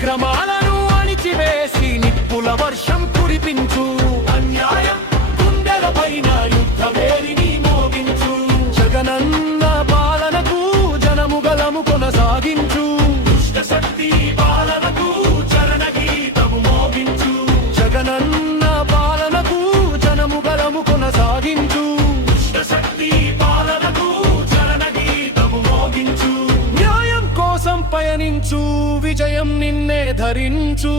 అక్రమాలను అణిచివేసి నిప్పుల వర్షం కురిపించు. అన్యాయం గుండెలపైన యుద్ధవేరిని మోగించు. జగనన్న పాలనకు జనము గలము కొనసాగించు. దుష్ట శక్తి పాలనకు చరణ గీతము మోగించు. జగనన్న పాలనకు జనము గలము కొనసాగించు. దుష్ట శక్తి పాలనకు చరణ గీతము మోగించు. న్యాయం కోసం పయనించు. విజయం నిన్నే ధరించు.